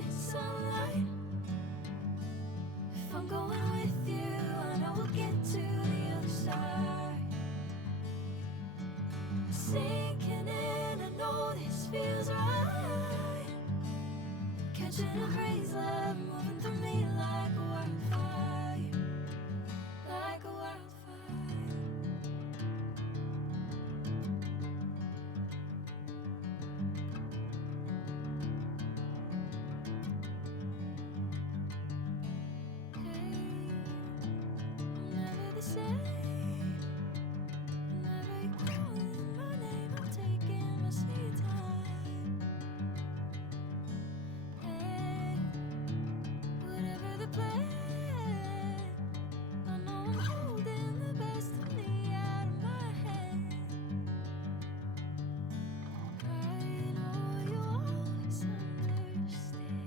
golden sunlight. If I'm going with you, I know we'll get to the other side. Sinking in, I know this feels right. Catching a breeze, love moving through me like a wildfire, like a wildfire. I'm never the same. Whenever you're calling my name, I'm taking my sweet time. Hey, whatever the plan, I know I'm holding the best of me out of my hand. I know you always understand.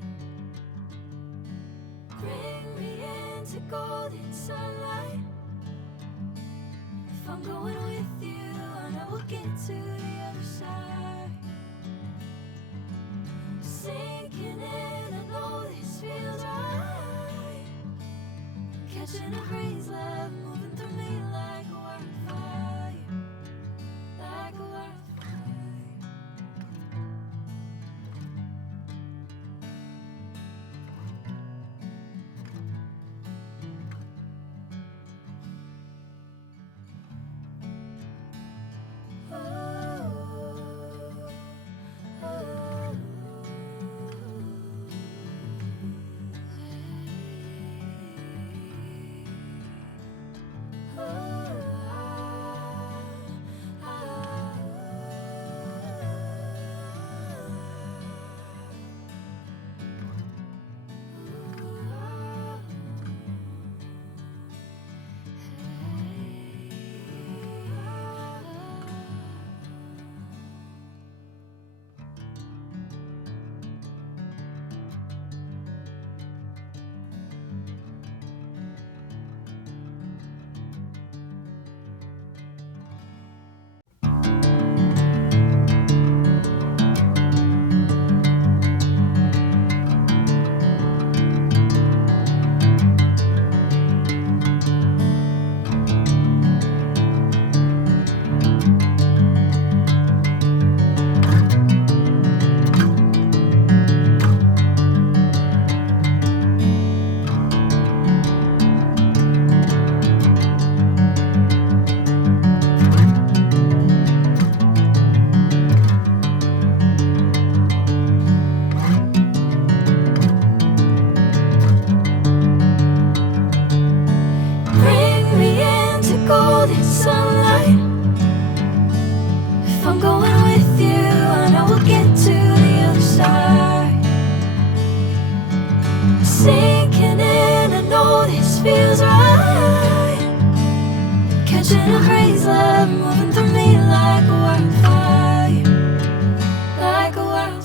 Bring me into golden sunlight. If I'm going with you, I know we'll get to the other side. Sinking in, I know this feels right. Catching a breeze, love moving through me like a wildfire, like a wildfire. Bring me into golden sunlight. If I'm going with you, I know we'll get to the other side. Sinking in, I know this feels right. Catching a breeze, love moving through me like a wildfire, like a wildfire.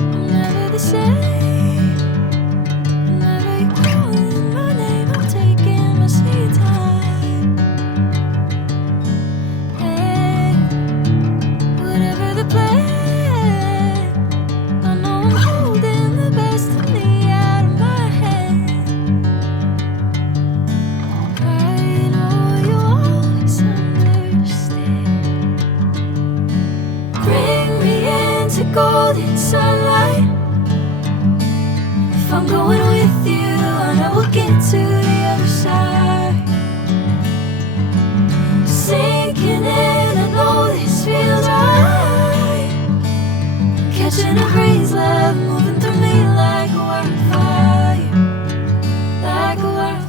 I'm never the same. Whenever you're calling my name, I'm taking my sweet time. Hey, whatever the plan, I know I'm holding the best of me out of my hand. I know you always understand. Bring me into golden sunlight. If I'm going with you, I know we'll get to the other side. Sinking in, I know this feels right. Catching a breeze, love moving through me like a wildfire, like a wildfire.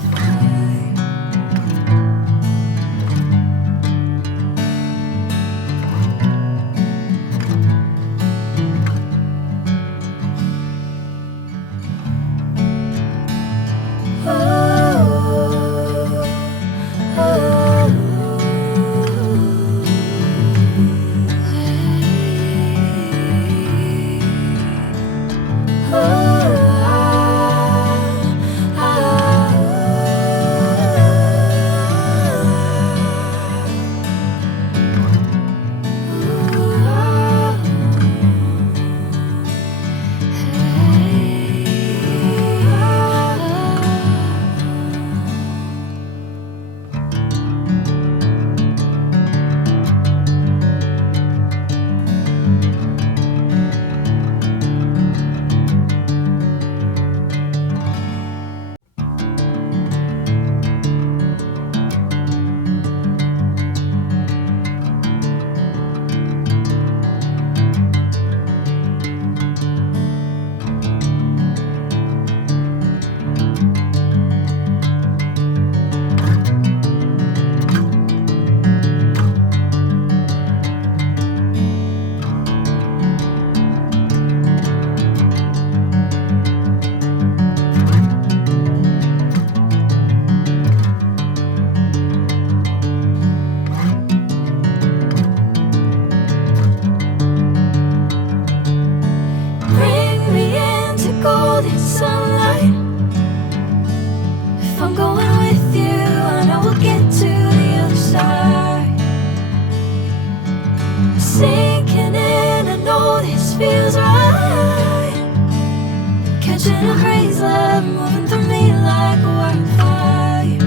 catching a haze, love moving through me like a wildfire,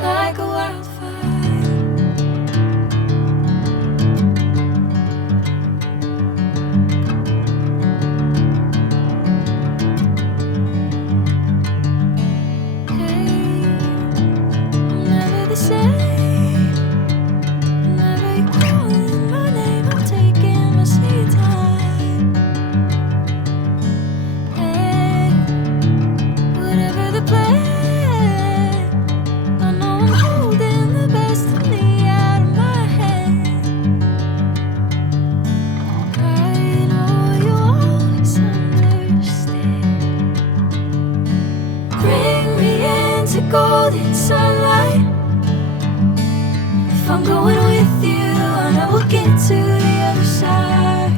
like a wildfire. Hey, I'm never the same. Whenever you're calling my name, I'm taking my sweet time. Hey, whatever the plan, I know I'm holding the best of me out of my hand. I know you always understand. Bring me into golden sunlight. If I'm going with you, I know we'll get to the other side.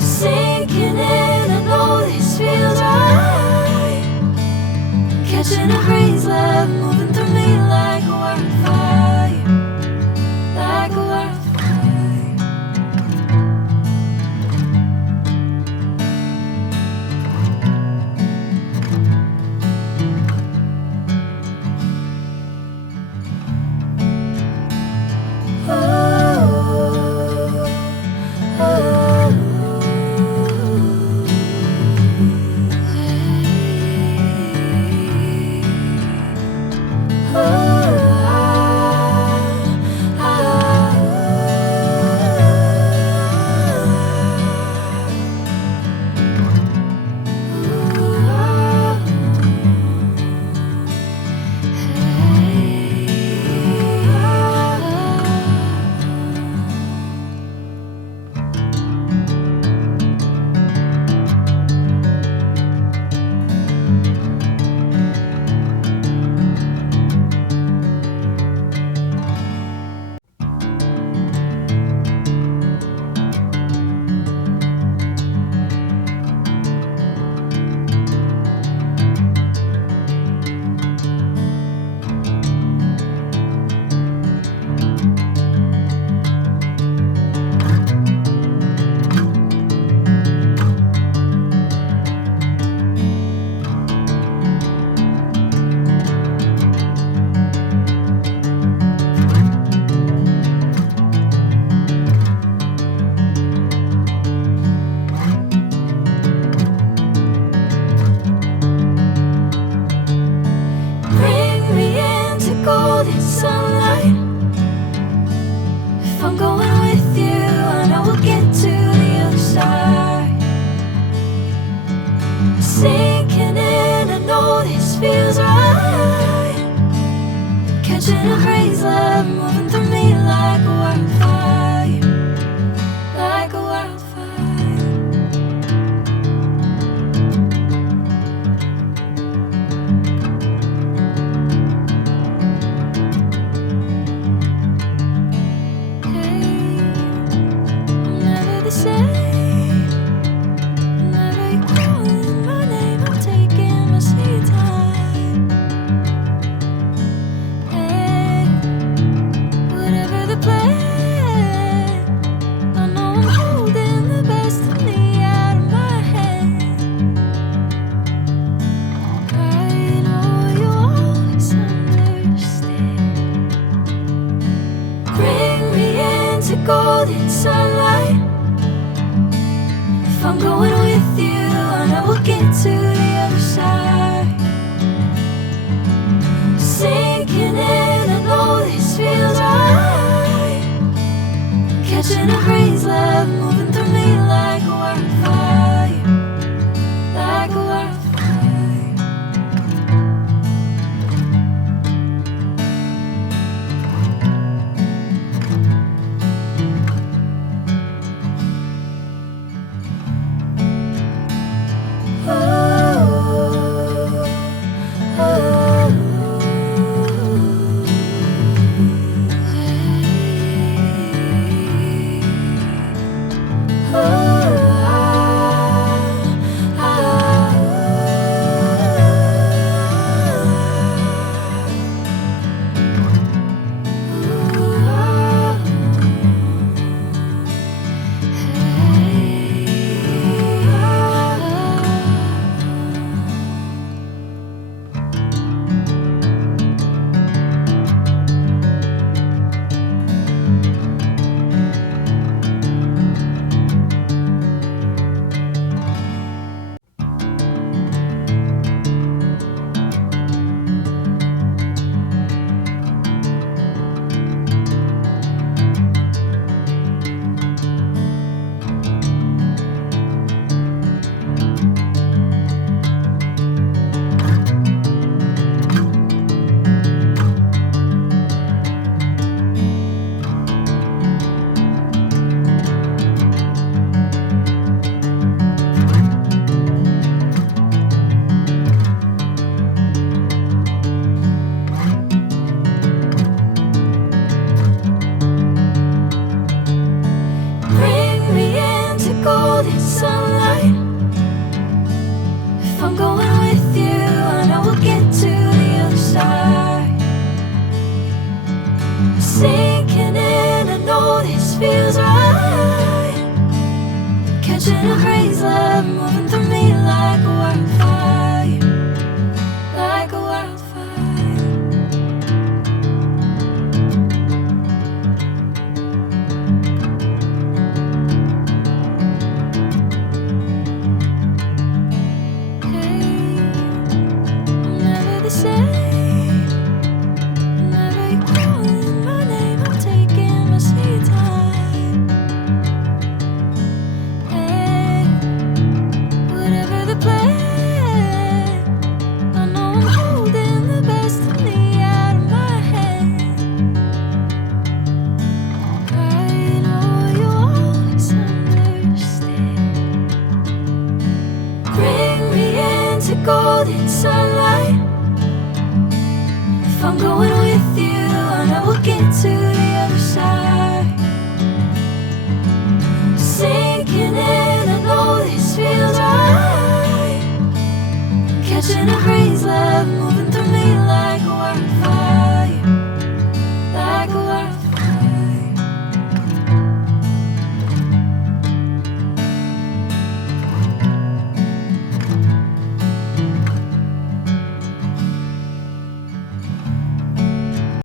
Sinking in, I know this feels right. Catching a haze, love moving through me like a wildfire, like a wildfire. Bring me into golden sunlight. If I'm going with you, I know we'll get to the other side. Sinking in, I know this feels right. Catching a haze, love moving through me like a wildfire, like a wildfire. Hey, I'm never the same. Whenever you're calling my name, I'm taking my sweet time. Hey, whatever the plan, I know I'm holding the best of me out of my hand. I know you always understand. Bring me into golden sunlight. If I'm going with you, I know we'll get to the other side. Sinking in, I know this feels right. Catching a haze, love moving through me like a wildfire, like a wildfire. Oh. Catching a crazy love moving through me like a wildfire, like a wildfire. Hey, I'm never the same. Whenever you're calling my name, I'm taking my sweet time. Hey, whatever the plan, I know I'm holding the best of me out of my head. I know you always understand. Bring me into golden sunlight. If I'm going with you, I know we'll get to the other side. Sinking in, I know this feels right. Catching a crazy love moving through me like